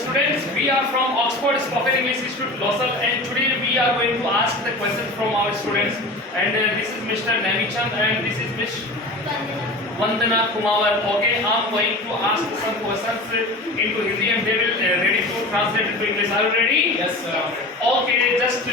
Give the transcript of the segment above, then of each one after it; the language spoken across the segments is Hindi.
students, we are from Oxford Spoken English Institute, Lossal, and today we are going to ask the questions from our students. And this is Mr. Namichand and this is Miss Vandana Kumawar. Okay, I'm going to ask some questions into Hindi and they will ready to translate into English. Are you ready? Yes, sir. Okay, just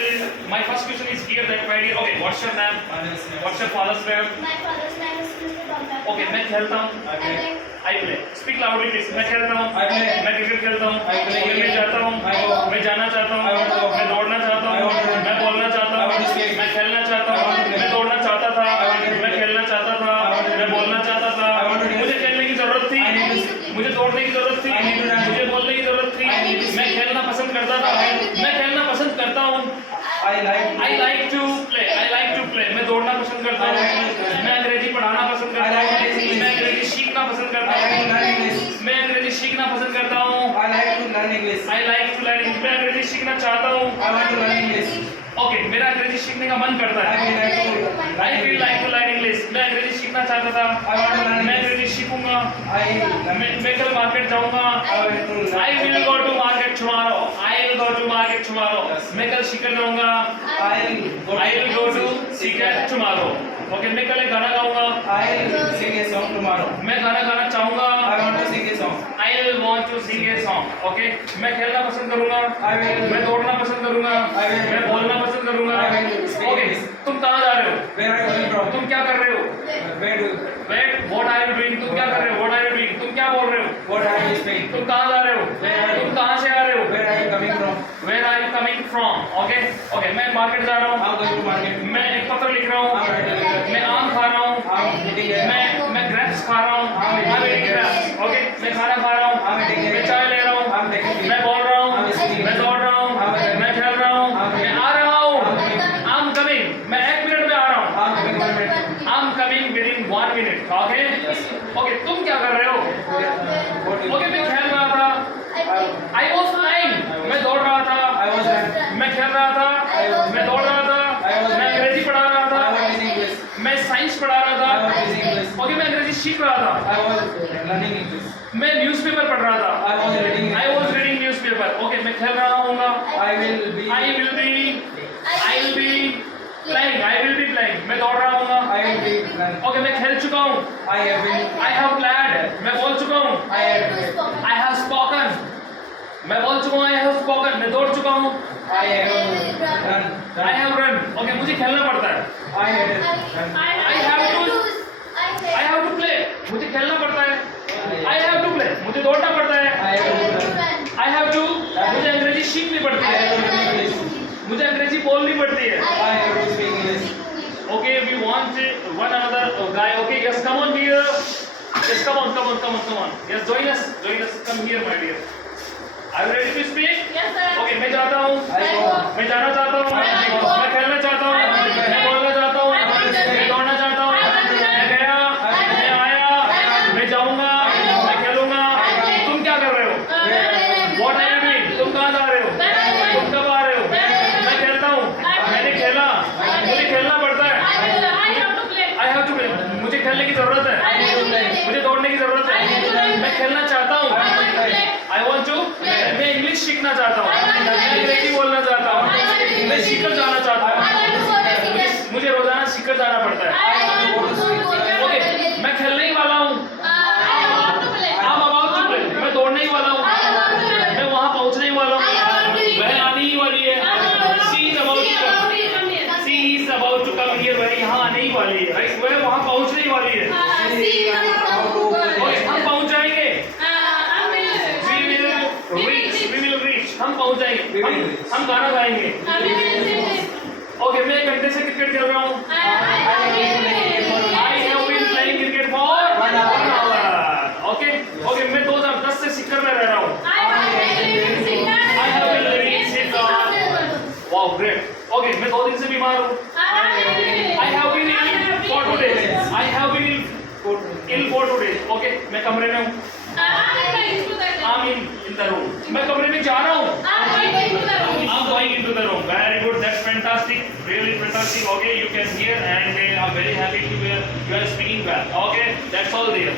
my first question is here that my dear. Okay, what's your name? My name is Neha. What's your father's name? My father's name is Mr. Bangla. Okay, मैं खेलता हूँ. I play. I play. Speak loudly please. मैं खेलता हूँ. I play. मैं क्रिकेट खेलता हूँ. I play. मैं जाता हूँ. I go. मैं जाना चाहता हूँ. I want to go. मैं दौड़ना चाहता I हूँ. want to run. मैं बोलना चाहता I want to हूँ. speak. मैं खेलना चाहता I हूँ. want to play. मैं दौड़ना चाहता था. I want to मैं play. खेलना चाहता था. I want to मैं play. बोलना चाहता था. I want to play. मुझे खेलने की जरूरत थी. I need to- मुझे दौड़ने की जरूरत थी. I need to run. मुझे बोलने की जरूरत थी. I need to मैं speak. खेलना पसंद करता था. I like to play. मैं खेलना पसंद करता हूँ. I like. I like to play. I like to play. मैं दौड़ना पसंद करता I हूँ. like to play. मैं अंग्रेजी पढ़ाना पसंद करता I like हूँ. to listen. मैं अंग्रेजी सीखना पसंद करता I like हूँ. to learn English. मैं अंग्रेजी सीखना पसंद करता हूँ. I like to learn English. I like to learn. मैं अंग्रेजी सीखना चाहता हूँ. I want to learn English. Okay, मेरा अंग्रेजी सीखने का मन करता I है. feel like to. I feel like to learn English. मैं अंग्रेजी सीखना चाहता था. I want to learn मैं English. अंग्रेजी सीखूंगा. I मैं कल मार्केट जाऊंगा. want to learn. I will go to market tomorrow. I will go to market tomorrow. Yes. मैं कल शिकर जाऊंगा. I will go to Shikhar tomorrow. Okay, मैं कल एक गाना गाऊंगा. I'll sing a song tomorrow. मैं गाना गाना चाहूंगा. I want to sing a song. I will want to sing a song. Okay, मैं खेलना पसंद करूंगा. I will. मैं दौड़ना पसंद करूंगा. I will. मैं बोलना पसंद करूंगा. I will speak Okay, English. तुम कहाँ जा रहे हो? Where are you coming from? तुम क्या कर रहे हो? Where do? Wait, what are you doing? तुम क्या कर रहे हो? What are you doing? तुम क्या बोल रहे हो? What are you speaking? तुम कहाँ जा रहे हो? Where are you? तुम कहाँ से आ रहे हो? Where are you coming from? Where are you coming from? Okay, okay, मैं मार्केट जा रहा हूँ. I'm going to market. मैं एक पत्र लिख रहा हूँ. I'm writing a letter. मैं आम खा रहा हूँ. I'm eating a. मैं grapes खा रहा हूँ. I'm eating grapes. Okay, मैं खाना खा रहा हूँ. I'm eating a. मैं चाय ले रहा हूँ. I'm taking a. मैं बोल रहा हूँ. I'm speaking. मैं दौड़ रहा हूँ. I'm मैं खेल रहा हूँ. I'm मैं आ रहा हूँ. I'm I'm coming. मैं 1 मिनट में आ रहा हूँ. I'm coming 1 minute. I'm coming within 1 minute. Okay? Yes. Okay, तुम क्या कर रहे हो? What is? Okay, मैं खेल रहा था. I was playing. मैं दौड़ रहा था. I was running. मैं खेल रहा था. मैं दौड़ रहा था. मैं अंग्रेजी पढ़ा रहा I था. was using English. मैं साइंस पढ़ा रहा I was था. using English. ओके, मैं अंग्रेजी सीख रहा था. I was learning English. मैं न्यूज़पेपर पढ़ रहा था. I was reading. I was reading newspaper. Okay, मैं खेल रहा हूँगा. I will be. I will be playing. I will be playing. मैं दौड़ रहा हूँगा. I will be learning. Okay, मैं खेल चुका हूँ. I have been. I have played. मैं बोल चुका हूँ. I have spoken. मैं बोल चुका हूँ. I have spoken. मैं दौड़ चुका हूँ. I have done. I have run. Okay, मुझे खेलना पड़ता है. I have done. I have to play. मुझे खेलना पड़ता है. I have to play. मुझे दौड़ना पड़ता है. I have done. I have to. मुझे अंग्रेजी सीखनी पड़ती I have to है. speak English. मुझे अंग्रेजी बोलनी पड़ती है. I have to speak English. Okay, we want one another guy. Okay, yes, come on here. Yes, come on. Yes, join us. Come here, my dear. Are you ready to speak? Okay, मैं जाता हूँ. I go. मैं जाना चाहता हूँ. मैं खेलना चाहता हूँ. मैं बोलना चाहता हूँ. मैं दौड़ना चाहता हूँ. मैं गया. मैं आया. मैं जाऊँगा. मैं खेलूँगा. तुम क्या कर रहे हो? What are you doing? तुम कहाँ जा रहे हो? तुम कब आ रहे हो? मैं खेलता हूँ. मैंने खेला. मुझे खेलना पड़ता है. I have to play. मुझे खेलने की जरूरत है. मुझे दौड़ने की जरूरत है. मैं खेलना चाहता हूँ. I want to. मैं इंग्लिश सीखना चाहता हूँ. मैं अंग्रेजी बोलना चाहता हूँ. मैं सीकर जाना चाहता हूँ. मुझे रोजाना सीकर जाना पड़ता है. ओके, मैं खेलने ही वाला हूँ. I'm about to play. मैं दौड़ने ही वाला हूँ. मैं वहाँ पहुँचने ही वाला हूँ. वह आने ही वाली है. She is about to come. She is about to come here. वह यहाँ आने ही वाली है. Right? वह वहाँ पहुँचने ही वाली है. ओके, हम पहुँच जाएंगे. We will reach. हम पहुँच जाएंगे. हम गाना गाएंगे. ओके, मैं 1 घंटे से क्रिकेट खेल रहा हूँ. I have been playing cricket for 1 hour. Okay, okay, मैं 2010 से सिक्कर में रह रहा हूँ. I have been living in Sikar. Wow, great. Okay, मैं 2 दिन से बीमार हूँ. I have been ill for 2 days. I have been ill for 2 days. Okay, मैं कमरे में हूँ. I'm in the room. मैं कमरे में जा रहा हूँ. I'm going into the room. Very good. That's fantastic. Really fantastic. Okay, you can hear and I'm very happy to hear you are speaking well. Okay, that's all there.